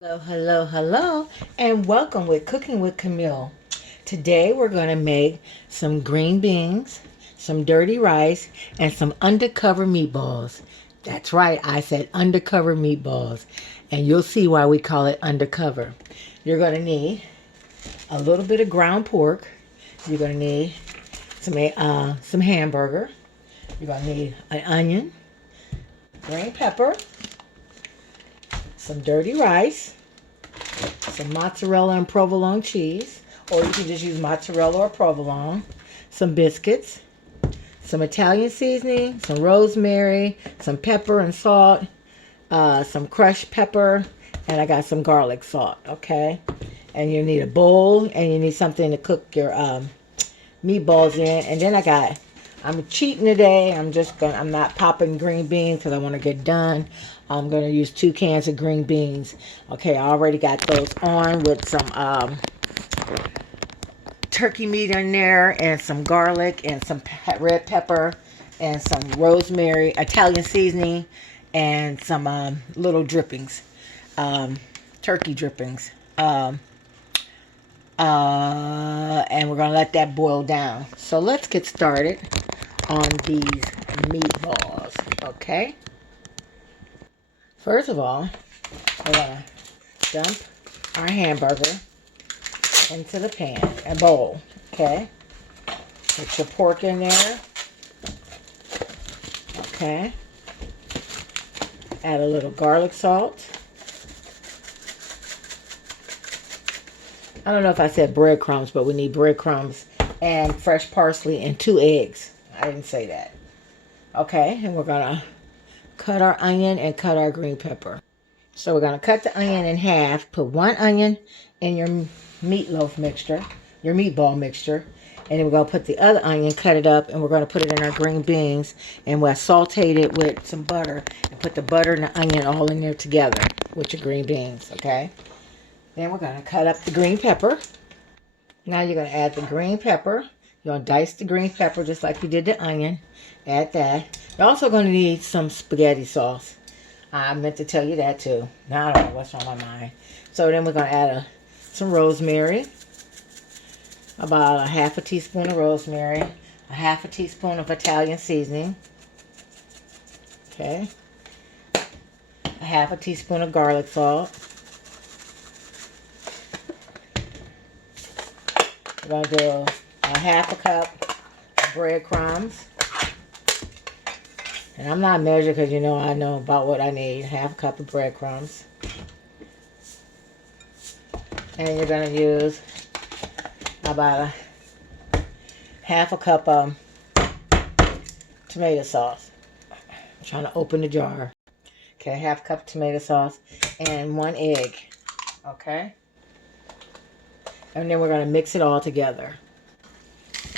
Hello, hello, hello, and welcome with Cooking with Camille. Today we're going to make some green beans, some dirty rice, and some undercover meatballs. That's right, I said undercover meatballs, and you'll see why we call it undercover. You're going to need a little bit of ground pork. You're going to need some hamburger. You're going to need an onion, green pepper, some dirty rice, some mozzarella and provolone cheese, or you can just use mozzarella or provolone, some biscuits, some Italian seasoning, some rosemary, some pepper and salt, some crushed pepper, and I got some garlic salt, okay? And you need a bowl, and you need something to cook your meatballs in. And then I'm cheating today. I'm not popping green beans because I want to get done. I'm going to use 2 cans of green beans. Okay, I already got those on with some turkey meat in there and some garlic and some red pepper and some rosemary, Italian seasoning, and some little drippings, turkey drippings. And we're going to let that boil down. So let's get started on these meatballs, okay? First of all, we're going to dump our hamburger into the pan, a bowl, okay? Put your pork in there, okay? Add a little garlic salt. I don't know if I said breadcrumbs, but we need breadcrumbs and fresh parsley and 2 eggs. I didn't say that. Okay, and we're going to cut our onion and cut our green pepper. So we're going to cut the onion in half. Put 1 onion in your meatloaf mixture, your meatball mixture. And then we're going to put the other onion, cut it up, and we're going to put it in our green beans. And we'll saute it with some butter and put the butter and the onion all in there together with your green beans, okay? Then we're going to cut up the green pepper. Now you're going to add the green pepper. You're going to dice the green pepper just like you did the onion. Add that. You're also going to need some spaghetti sauce. I meant to tell you that too. Now I don't know what's on my mind. So then we're going to add some rosemary. About a half a teaspoon of rosemary. A half a teaspoon of Italian seasoning. Okay. A half a teaspoon of garlic salt. We're going to do a half a cup of breadcrumbs. And I'm not measuring because you know I know about what I need. Half a cup of breadcrumbs. And you're going to use about a half a cup of tomato sauce. I'm trying to open the jar. Okay, half a cup of tomato sauce and 1 egg. Okay? And then we're going to mix it all together.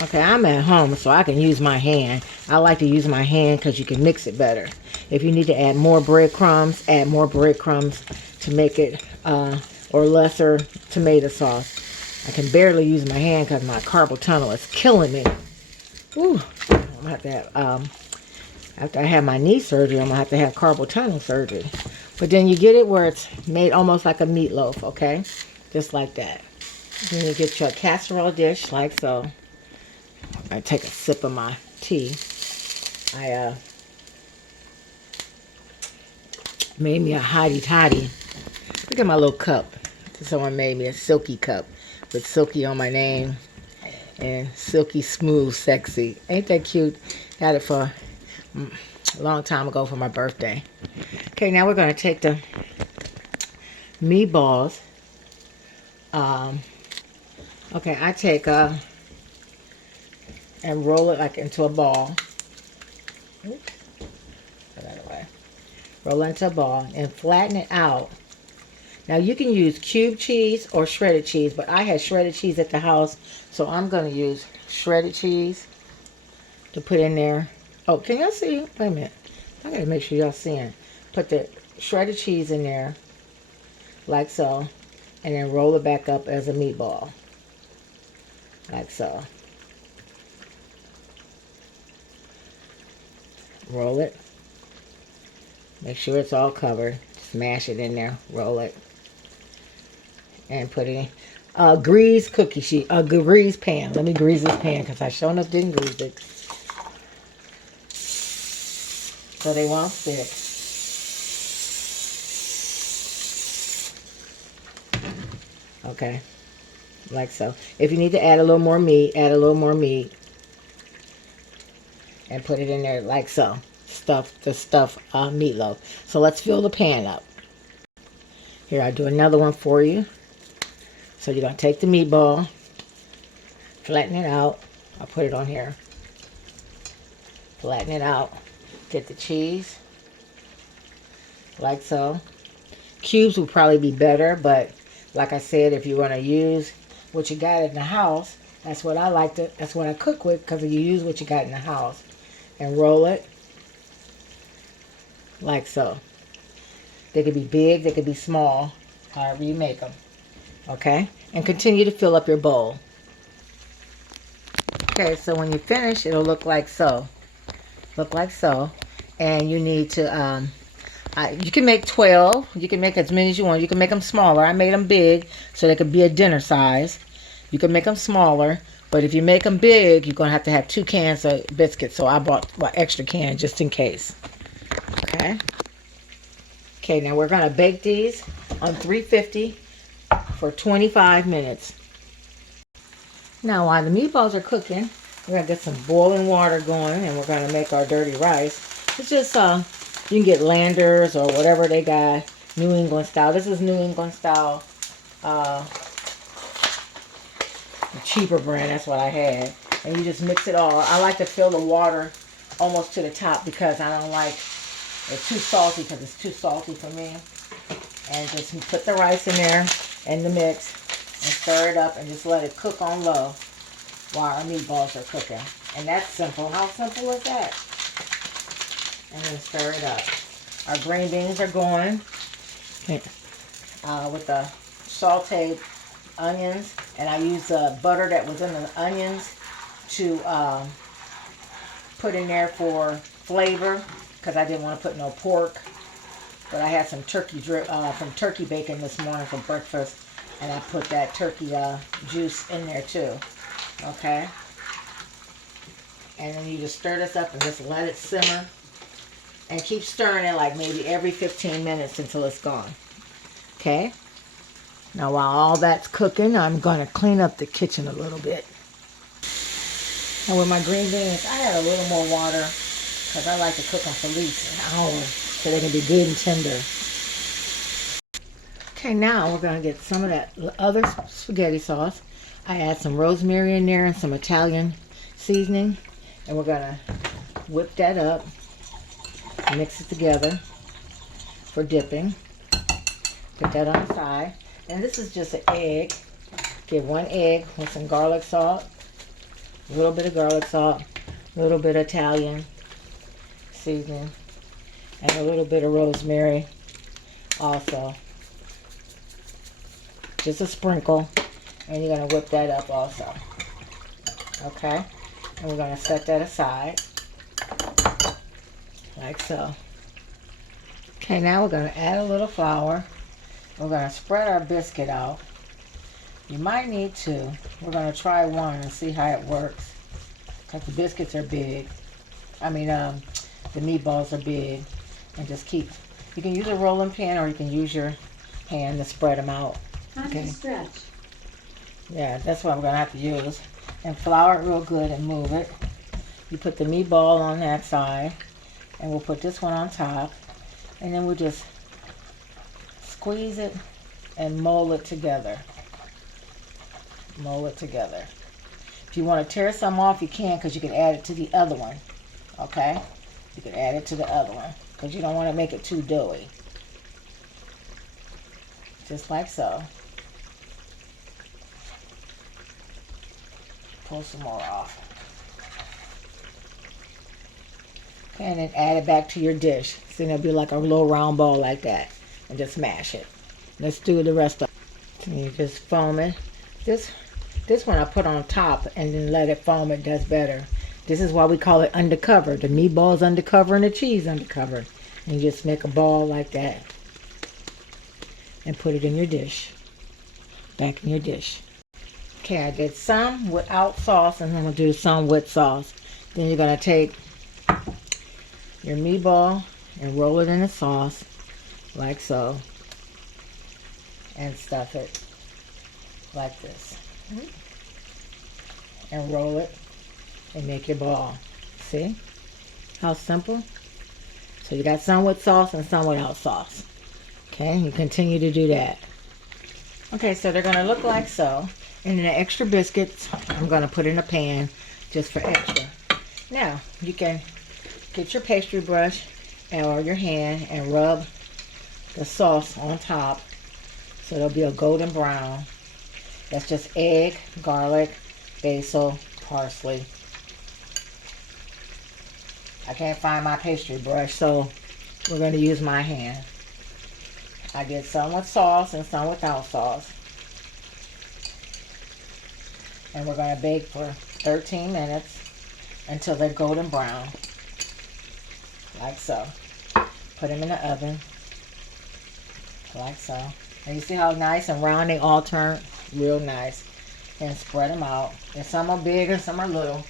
Okay, I'm at home, so I can use my hand. I like to use my hand because you can mix it better. If you need to add more breadcrumbs, add more breadcrumbs to make it, or lesser tomato sauce. I can barely use my hand because my carpal tunnel is killing me. Whew. I'm going to have to have, after I have my knee surgery, I'm going to have to have carpal tunnel surgery. But then you get it where it's made almost like a meatloaf, okay? Just like that. Then you get your casserole dish like so. I take a sip of my tea. I made me a hottie toddy. Look at my little cup. Someone made me a silky cup with silky on my name and silky smooth sexy. Ain't that cute? Got it for a long time ago for my birthday. Okay, now we're going to take the meatballs. Okay, I take and roll it like into a ball. Oops, put that away. Roll it into a ball and flatten it out. Now you can use cube cheese or shredded cheese, but I had shredded cheese at the house, so I'm going to use shredded cheese to put in there. Oh, can y'all see? Wait a minute. I gotta make sure y'all seeing. Put the shredded cheese in there, like so, and then roll it back up as a meatball, like so. Roll it. Make sure it's all covered. Smash it in there. Roll it. and put it in. Grease cookie sheet, grease pan. Let me grease this pan because I sure enough didn't grease it. So they won't stick. Okay, like so. If you need to add a little more meat, add a little more meat. And put it in there like so. Stuff meatloaf. So let's fill the pan up. Here, I'll do another one for you. So you're going to take the meatball, flatten it out. I'll put it on here. Flatten it out. Get the cheese, like so. Cubes would probably be better, but like I said, if you want to use what you got in the house, that's what that's what I cook with, because you use what you got in the house. And roll it like so. They could be big, they could be small, however you make them. Okay? And continue to fill up your bowl. Okay, so when you finish, it'll look like so. Look like so. And you need to, you can make 12. You can make as many as you want. You can make them smaller. I made them big so they could be a dinner size. You can make them smaller. But if you make them big, you're going to have 2 cans of biscuits. So I bought an extra can just in case. Okay. Okay, now we're going to bake these on 350 for 25 minutes. Now while the meatballs are cooking, we're going to get some boiling water going, and we're going to make our dirty rice. It's just, you can get Landers or whatever they got, New England style. This is New England style, cheaper brand. That's what I had. And you just mix it all. I like to fill the water almost to the top because I don't like it too salty, because it's too salty for me. And just put the rice in there in the mix and stir it up and just let it cook on low while our meatballs are cooking. And that's simple. How simple is that? And then stir it up. Our green beans are going with the sauteed onions, and I used the butter that was in the onions to put in there for flavor, because I didn't want to put no pork. But I had some turkey bacon this morning for breakfast, and I put that turkey juice in there too. Okay? And then you just stir this up and just let it simmer. And keep stirring it like maybe every 15 minutes until it's gone. Okay? Now while all that's cooking, I'm going to clean up the kitchen a little bit. And with my green beans, I add a little more water because I like to cook them for at least an hour so they can be good and tender. Okay, now we're going to get some of that other spaghetti sauce. I add some rosemary in there and some Italian seasoning. And we're going to whip that up. Mix it together for dipping. Put that on the side. And this is just an egg. Get 1 egg with some garlic salt. A little bit of garlic salt. A little bit of Italian seasoning. And a little bit of rosemary also. Just a sprinkle. And you're going to whip that up also. Okay? And we're going to set that aside. Like so. Okay, now we're going to add a little flour. We're going to spread our biscuit out. You might need 2. We're going to try 1 and see how it works. Because the biscuits are big. I mean, the meatballs are big. And just keep, you can use a rolling pin or you can use your hand to spread them out. Okay. Stretch. Yeah, that's what I'm going to have to use. And flour it real good and move it. You put the meatball on that side. And we'll put this one on top. And then we'll just squeeze it and mold it together. Mold it together. If you want to tear some off, you can, because you can add it to the other one. Okay? You can add it to the other one, because you don't want to make it too doughy. Just like so. Pull some more off. And then add it back to your dish. So it'll be like a little round ball like that. And just mash it. Let's do the rest of it. And you just foam it. This one I put on top and then let it foam. It does better. This is why we call it undercover. The meatball's undercover and the cheese undercover. And you just make a ball like that. And put it in your dish. back in your dish. Okay, I did some without sauce, and I'm going to do some with sauce. Then you're going to take your meatball and roll it in the sauce, like so, and stuff it like this. And roll it and make your ball. See how simple? So you got some with sauce and some without sauce. Okay, you continue to do that. Okay, so they're going to look like so. And then the extra biscuits, I'm going to put in a pan just for extra. Now, you can get your pastry brush or your hand and rub the sauce on top so it'll be a golden brown. That's just egg, garlic, basil, parsley. I can't find my pastry brush, so we're going to use my hand. I did some with sauce and some without sauce. And we're going to bake for 13 minutes until they're golden brown. Like so. Put them in the oven. Like so. And you see how nice and round they all turn? Real nice. And spread them out. And some are big and some are little.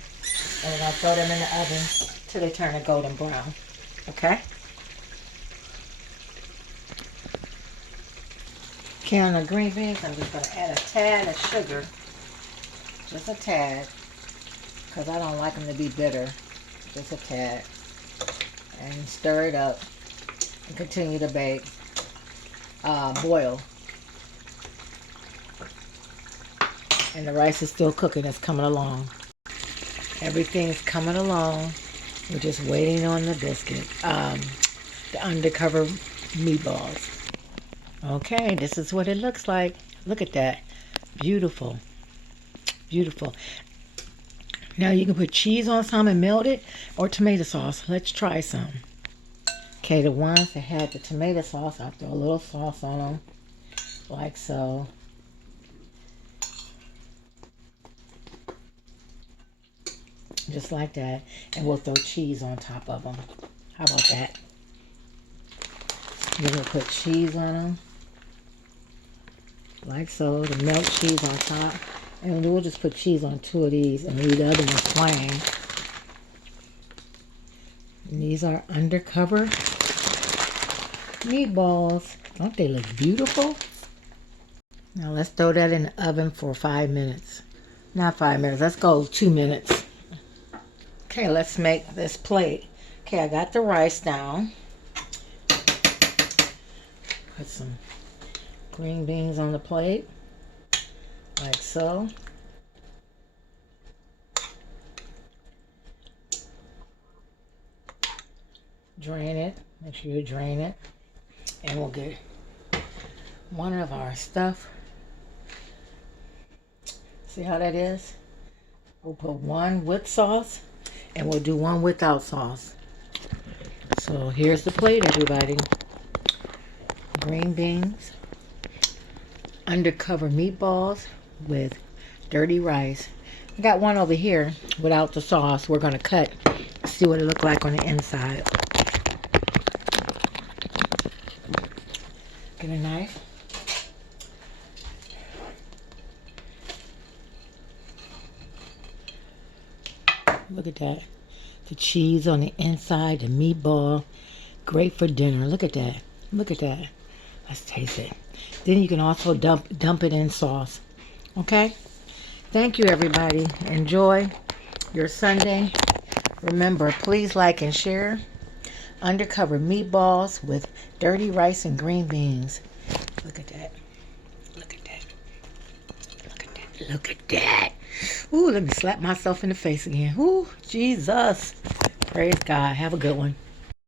And we're going to throw them in the oven till they turn a golden brown. Okay? Okay, on the green beans, I'm just going to add a tad of sugar. Just a tad. Because I don't like them to be bitter. Just a tad. And stir it up. And continue to bake. Boil. And the rice is still cooking. It's coming along. Everything's coming along. We're just waiting on the biscuit. The undercover meatballs. Okay, this is what it looks like. Look at that. Beautiful. Beautiful. Now you can put cheese on some and melt it, or tomato sauce. Let's try some. Okay, the ones that had the tomato sauce, I'll throw a little sauce on them. Like so. Just like that. And we'll throw cheese on top of them. How about that? Then we'll put cheese on them. Like so. The melt cheese on top. And we'll just put cheese on 2 of these and leave the other one plain. And these are undercover meatballs. Don't they look beautiful? Now let's throw that in the oven for 5 minutes. Not 5 minutes. Let's go 2 minutes. Okay, let's make this plate. Okay, I got the rice down. Put some green beans on the plate. Like so. Drain it. Make sure you drain it. And we'll get one of our stuff. See how that is? We'll put one with sauce. And we'll do one without sauce. So here's the plate, everybody. Green beans. Undercover meatballs with dirty rice. I got one over here without the sauce. We're going to cut. See what it looks like on the inside. Get a knife. Look at that. The cheese on the inside, the meatball. Great for dinner. Look at that. Look at that. Let's taste it. Then you can also dump it in sauce. Okay? Thank you, everybody. Enjoy your Sunday. Remember, please like and share. Undercover meatballs with dirty rice and green beans. Look at that. Look at that. Look at that. Look at that. Ooh, let me slap myself in the face again. Ooh, Jesus. Praise God. Have a good one.